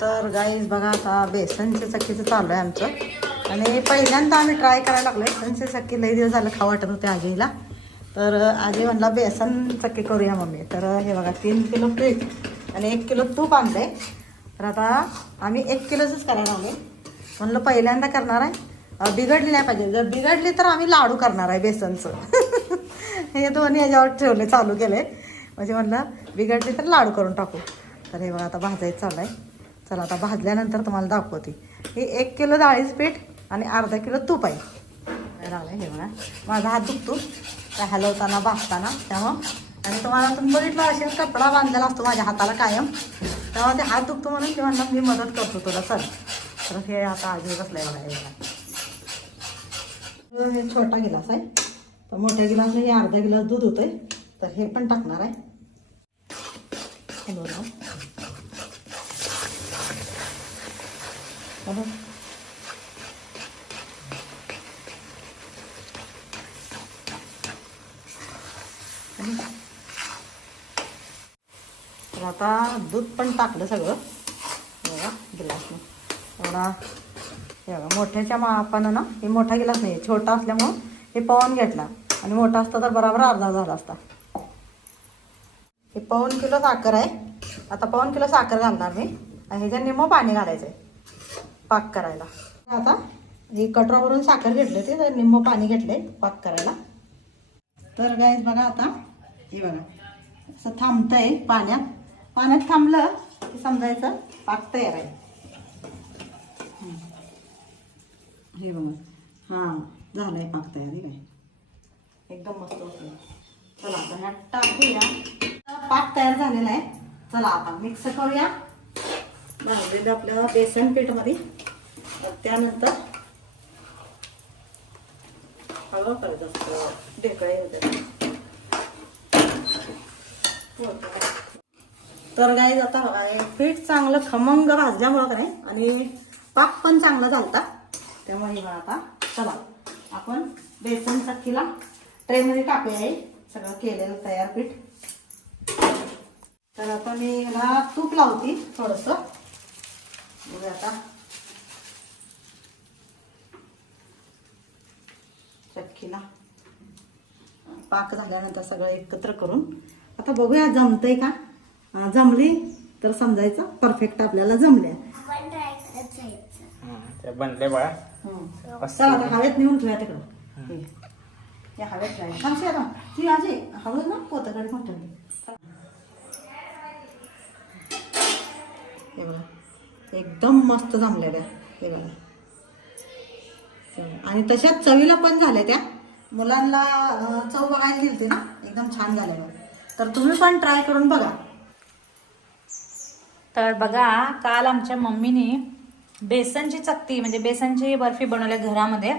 तर गाईज बघा आता बेसनचे चक्कीचं चालू आहे आमचं. आणि पहिल्यांदा आम्ही ट्राय करायला लागलो बेसनचे चक्की लई दिवस झालं खाऊ वाटत होते आजीला. तर आजी म्हणला बेसन चक्की करूया मम्मी. तर हे बघा तीन किलो पीठ आणि एक किलो तूप आणलंय. तर आता आम्ही एक किलोचंच करायला लागले म्हणलं पहिल्यांदा करणार आहे. बिघडली नाही पाहिजे. जर बिघडली तर आम्ही लाडू करणार आहे बेसनचं. हे दोन्ही ह्याच्यावर ठेवले चालू केले. म्हणजे म्हणलं बिघडली तर लाडू करून टाकू. तर हे बघा आता भाजायचं चालू आहे. चला आता भाजल्यानंतर तुम्हाला दाखवते. हे एक किलो डाळीचं पीठ आणि अर्धा किलो तूप आहे. लागलं हे म्हणा माझा हात दुखतो. त्या हलवताना भाजताना त्यामुळं. आणि तुम्हाला तुम्ही बघितलं असेल कपडा बांधलेला असतो माझ्या हाताला कायम. तेव्हा ते हात दुखतो म्हणून ते म्हणलं मी मदत करतो तुला. चल. तर हे आता आजी बसलाय बघा हे छोटा गिलास आहे. तर मोठ्या गिलास हे अर्धा गिलास दूध होतंय. तर हे पण टाकणार आहे. हॅलो तर आता दूध पण टाकलं सगळं. बघा गिलासनं एवढा हे बघा मोठ्याच्या मापानं ना हे मोठा गिलास नाही छोटा असल्यामुळं हे पवन घेतला. आणि मोठा असता तर बराबर अर्धा झाला असता. हे पाऊन किलो साखर आहे. आता पाऊन किलो साखर घालणार मी. आणि ह्याच्या निमो पाणी घालायचं आहे पाक करायला. आता हे कटरावरून साखर घेतले ते तर निम्म पाणी घेतले पाक करायला. तर गाईज बघा आता हे बघा असं थांबतंय पाण्यात. पाण्यात थांबलं की समजायचं पाक तयार आहे. हे बघा हां झालंय पाक तयार आहे काय एकदम मस्त होतं चला आता ह्या टाकूया. पाक तयार झालेला आहे. चला आता मिक्स करूया. भाजलेलं आपलं बेसन पीठमध्ये. तर त्यानंतर हळू करत असतो. ढेकळे तर गाय आता बघा, हे पीठ चांगलं खमंग भाजल्यामुळं का नाही आणि पाक पण चांगला झालता. त्यामुळे बघा आता चला आपण बेसन चक्कीला ट्रेमध्ये टाकूया हे. सगळं केलेलं तयार पीठ. तर आता मी ह्याला तूप लावते थोडंसं. बघूया आता. चक्कीला पाक झाल्यानंतर सगळं एकत्र करून. आता बघूया जमतंय का? जमली तर समजायचं. परफेक्ट आपल्याला जमल्या. ते बनले बाळा. हं. चला आता हवेत नेऊन ठेवूया तिकडं. या हवेत थांबशी आता ती आजी हळू ना पोतकडे मोठं हे बघा. एकदम मस्त जमलेल्या हे बघा. आणि तशाच चवीला पण झाल्या त्या. मुलांना चव बघायला दिलते ना. एकदम छान बघा. तर तुम्ही पण ट्राय करून बघा. तर बघा काल आमच्या मम्मीने बेसनची चकती म्हणजे बेसनची बर्फी बनवली घरामध्ये.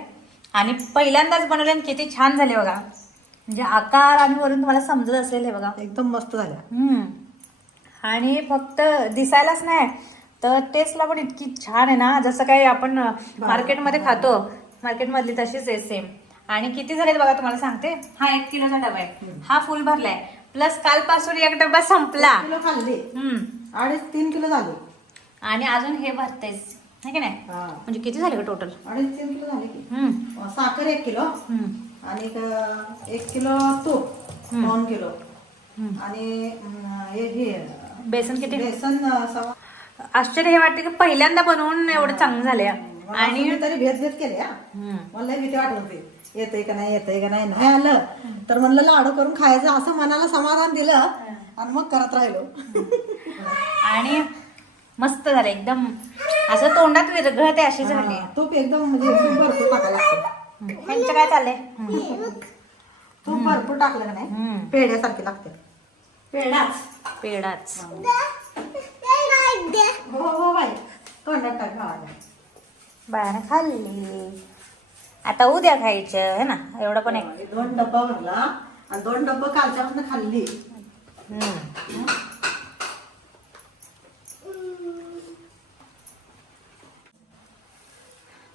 आणि पहिल्यांदाच बनवली आणि किती छान झाले बघा. म्हणजे आकार आणि वरून तुम्हाला समजत असेल हे बघा. एकदम मस्त झाल्या. हम्म. आणि फक्त दिसायलाच नाही तर टेस्टला पण इतकी छान आहे ना जसं काही आपण मार्केटमध्ये खातो मार्केटमधली तशीच आहे सेम आणि किती झालेत बघा तुम्हाला सांगते. हा एक किलोचा डबा आहे. हा फुल भरलाय. प्लस कालपासून एक डबा संपला. किलो खाल्ली. हम्म. अडीच तीन किलो झाले. आणि अजून हे भरतेच है की नाही? म्हणजे किती झाले का टोटल अडीच तीन किलो झाले की. साखर एक किलो. आणि एक- किलो तूप. दोन किलो. आणि हे बेसन किती? बेसन सवा आश्चर्य हे वाटते की पहिल्यांदा बनवून एवढं चांगलं झालंय. आणि आणि तरी भेद भेद केले हा. हम्म. मला भीती वाटत होती येतंय का नाही येतंय का नाही नाही आलं. तर म्हणलं लाडू करून खायचं असं मनाला समाधान दिलं आणि मग करत राहिलो. आणि मस्त झालं एकदम असं तोंडात विरघळते अशी झाली. हा, तूप एकदम म्हणजे तूप भरपूर टाकायला लागते. ह्यांचं काय चाललंय? तूप भरपूर टाकलं का हम्म. नाही पेढ्यासारखे लागते. पेढाच. पेडाच हो हो बाई. तोंडात टाक भावाला. बायानं खाल्ली. आता उद्या खायचं है ना? एवढं पण एक हे दोन डब्बा भरला. आणि दोन डब्बा कालच्यापासून खाल्ली. हम्म.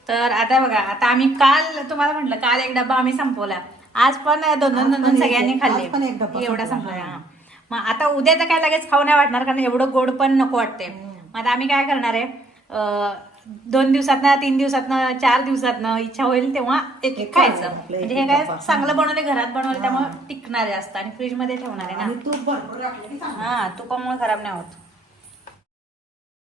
तर आता बघा आता आम्ही काल तुम्हाला म्हटलं काल एक डब्बा आम्ही संपवला. आज पण दोन दोन दोन दोन सगळ्यांनी आज पण खाल्ले एक डब्बा एवढा संपला. संपला हा. मग आता उद्या तर काय लगेच खाऊ नाही वाटणार कारण एवढं गोड पण नको वाटते आता आम्ही काय करणार आहे? दोन दिवसातनं तीन दिवसातनं चार दिवसातनं इच्छा होईल तेव्हा एक एक खायचं. म्हणजे हे काय. चांगलं बनवले घरात बनवले त्यामुळे टिकणार जास्त आणि फ्रीजमध्ये ठेवणार आहे ना. तूप भरपूर. हा तुपामुळे खराब नाही होत.